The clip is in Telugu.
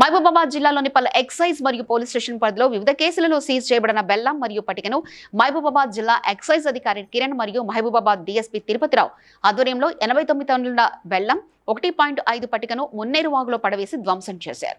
మహబూబాబాద్ జిల్లాలోని పలు ఎక్సైజ్ మరియు పోలీస్ స్టేషన్ పరిధిలో వివిధ కేసులలో సీజ్ చేయబడిన బెల్లం మరియు పటికను మహబూబాబాద్ జిల్లా ఎక్సైజ్ అధికారి కిరణ్ మరియు మహబూబాబాద్ డీఎస్పీ తిరుపతిరావు ఆధ్వర్యంలో ఎనభై తొమ్మిది టన్నుల బెల్లం ఒకటి పాయింట్ ఐదు పటికను మున్నేరు వాగులో పడవేసి ధ్వంసం చేశారు.